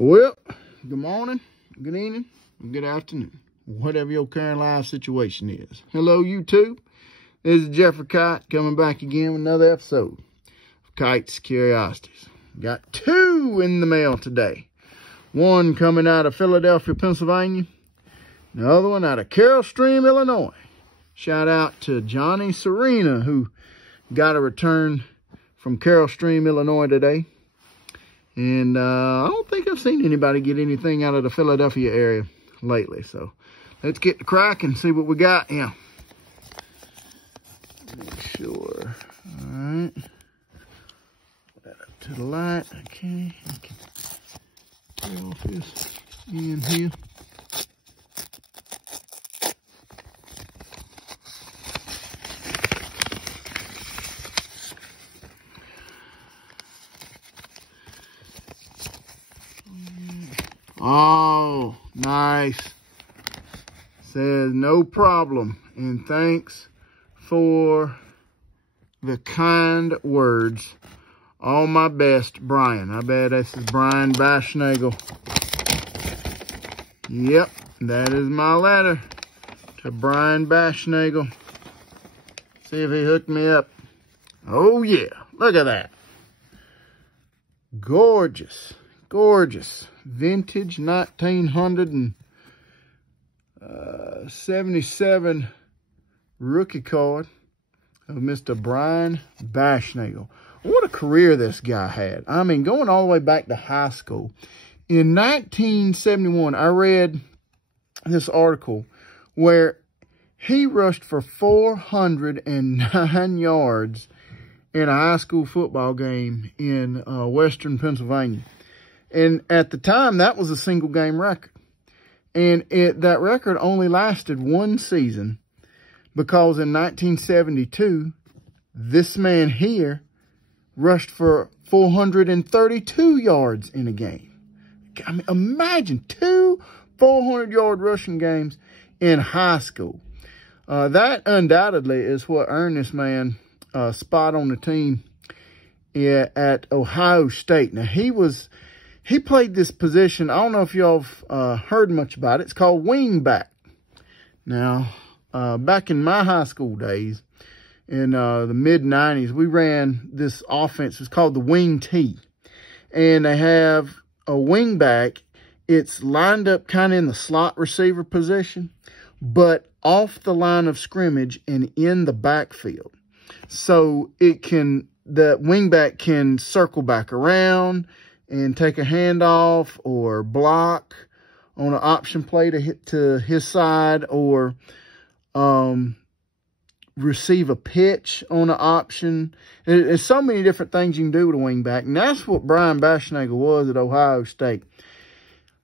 Well, good morning, good evening, good afternoon, whatever your current life situation is. Hello, YouTube. This is Jeffrey Kite coming back again with another episode of Kite's Curiosities. Got two in the mail today. One coming out of Philadelphia, Pennsylvania. The other one out of Carroll Stream, Illinois. Shout out to Johnny Serena, who got a return from Carroll Stream, Illinois today. And I don't think I've seen anybody get anything out of the Philadelphia area lately. So let's get to crack and see what we got. Yeah. Make sure. All right. Put that up to the light. Okay. I can get off this in here. Oh, nice. Says no problem. And thanks for the kind words. All my best, Brian. I bet this is Brian Baschnagel. Yep, that is my letter to Brian Baschnagel. See if he hooked me up. Oh, yeah. Look at that. Gorgeous. Gorgeous. Vintage 1977 rookie card of Mr. Brian Baschnagel. What a career this guy had. I mean, going all the way back to high school. In 1971, I read this article where he rushed for 409 yards in a high school football game in western Pennsylvania. And at the time, that was a single game record. And that record only lasted one season because in 1972, this man here rushed for 432 yards in a game. I mean, imagine two 400-yard rushing games in high school. That undoubtedly is what earned this man a spot on the team at Ohio State. Now, he played this position. I don't know if y'all have heard much about it. It's called wing back. Now, back in my high school days, in the mid-90s, we ran this offense. It's called the wing T. And they have a wing back. It's lined up kind of in the slot receiver position, but off the line of scrimmage and in the backfield. So the wing back can circle back around and take a handoff or block on an option play to hit to his side, or receive a pitch on an option. There's so many different things you can do with a wing back, and that's what Brian Baschnagel was at Ohio State.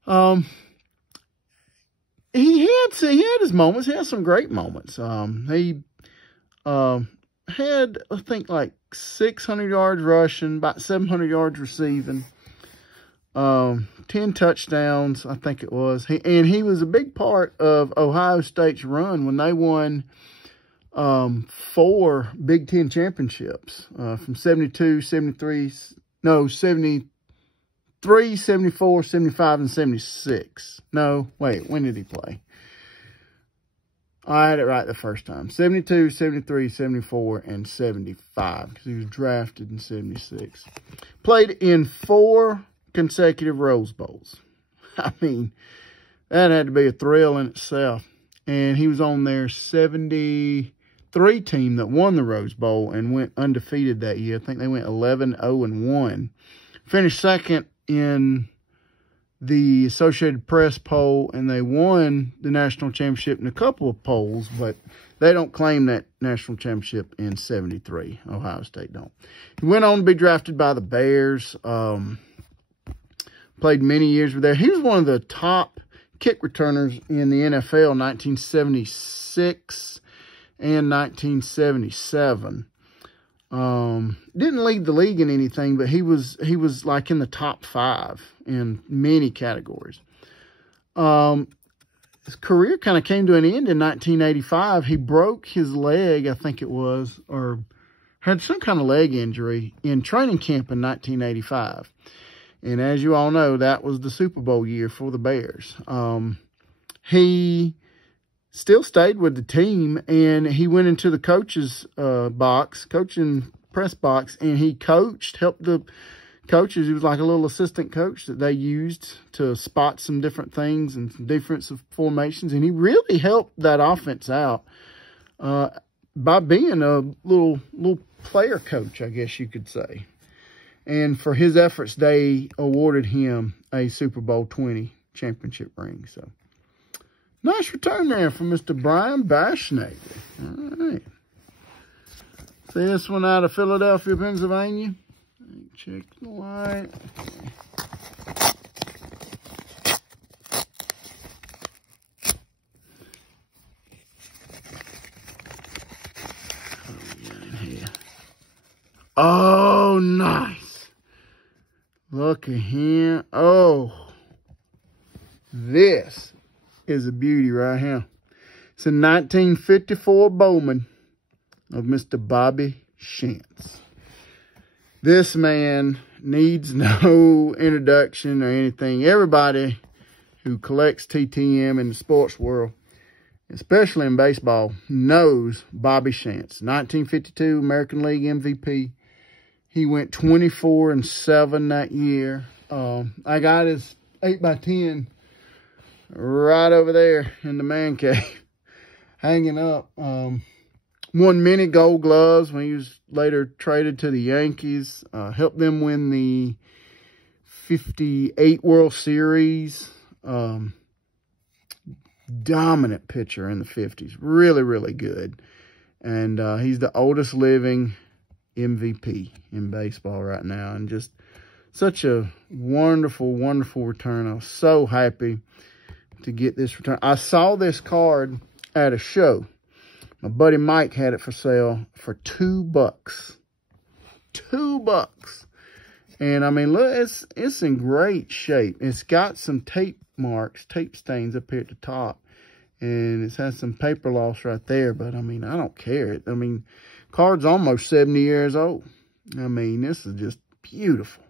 He had his moments. He had some great moments. He had, I think, like 600 yards rushing, about 700 yards receiving. 10 touchdowns, I think it was. He was a big part of Ohio State's run when they won 4 Big Ten championships from 73, 74, 75, and 76. No, wait, when did he play? I had it right the first time. 72, 73, 74, and 75, because he was drafted in 76. Played in 4 consecutive Rose Bowls. I mean, that had to be a thrill in itself. And he was on their 73 team that won the Rose Bowl and went undefeated that year. I think they went 11-0-1. Finished second in the Associated Press poll, and they won the national championship in a couple of polls, but they don't claim that national championship in 73. Ohio State don't. He went on to be drafted by the Bears. Played many years with there. He was one of the top kick returners in the NFL in 1976 and 1977. Didn't lead the league in anything, but he was like in the top 5 in many categories. His career kind of came to an end in 1985. He broke his leg, I think it was, or had some kind of leg injury in training camp in 1985. And as you all know, that was the Super Bowl year for the Bears. He still stayed with the team, and he went into the coach's coaching press box, and he helped the coaches. He was like a little assistant coach that they used to spot some different things and some defensive formations. And he really helped that offense out by being a little player coach, I guess you could say. And for his efforts, they awarded him a Super Bowl 20 championship ring. So, nice return there from Mr. Brian Baschnagel. All right. See this one out of Philadelphia, Pennsylvania. Check the light. Oh, nice. Look at him. Oh, this is a beauty right here. It's a 1954 Bowman of Mr. Bobby Shantz. This man needs no introduction or anything. Everybody who collects TTM in the sports world, especially in baseball, knows Bobby Shantz. 1952 American League MVP. He went 24-7 that year. I got his 8x10 right over there in the man cave, hanging up. Won many gold gloves when he was later traded to the Yankees. Helped them win the 58 World Series. Dominant pitcher in the 50s. Really, really good. And he's the oldest living MVP in baseball right now. And just such a wonderful, wonderful return. I was so happy to get this return. I saw this card at a show. My buddy Mike had it for sale for $2. $2. And I mean, look, it's in great shape. It's got some tape marks, tape stains up here at the top. And it has some paper loss right there. But I mean, I don't care. I mean, card's almost 70 years old. I mean, this is just beautiful.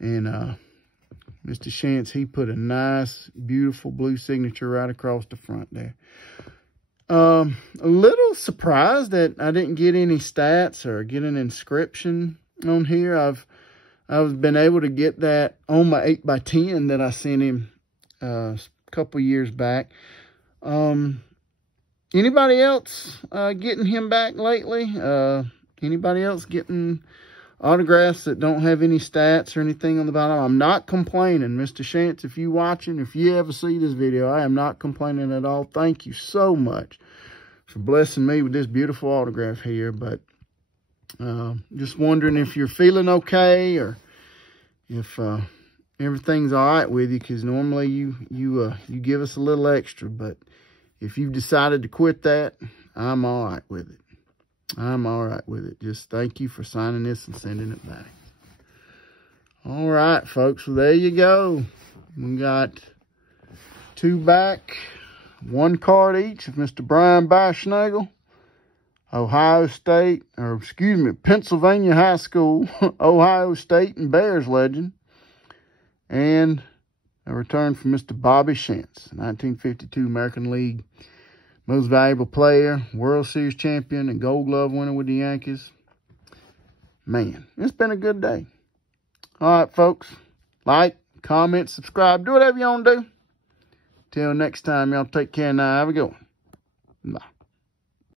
And Mr. Shantz, he put a nice, beautiful blue signature right across the front there. A little surprised that I didn't get any stats or get an inscription on here. I've been able to get that on my 8x10 that I sent him a couple years back. Anybody else getting him back lately? Anybody else getting autographs that don't have any stats or anything on the bottom? I'm not complaining, Mr. Shantz. If you watching, if you ever see this video, I am not complaining at all. Thank you so much for blessing me with this beautiful autograph here. But just wondering if you're feeling okay or if everything's all right with you, because normally you give us a little extra. But if you've decided to quit that, I'm all right with it. I'm all right with it. Just thank you for signing this and sending it back. All right, folks. Well, there you go. We got 2 back, 1 card each of Mr. Brian Baschnagel, Ohio State, or excuse me, Pennsylvania High School, Ohio State and Bears legend, and a return from Mr. Bobby Shantz, 1952 American League Most Valuable Player, World Series champion, and Gold Glove winner with the Yankees. Man, it's been a good day. All right, folks. Like, comment, subscribe. Do whatever you want to do. Till next time, y'all take care now. Have a good one. Bye.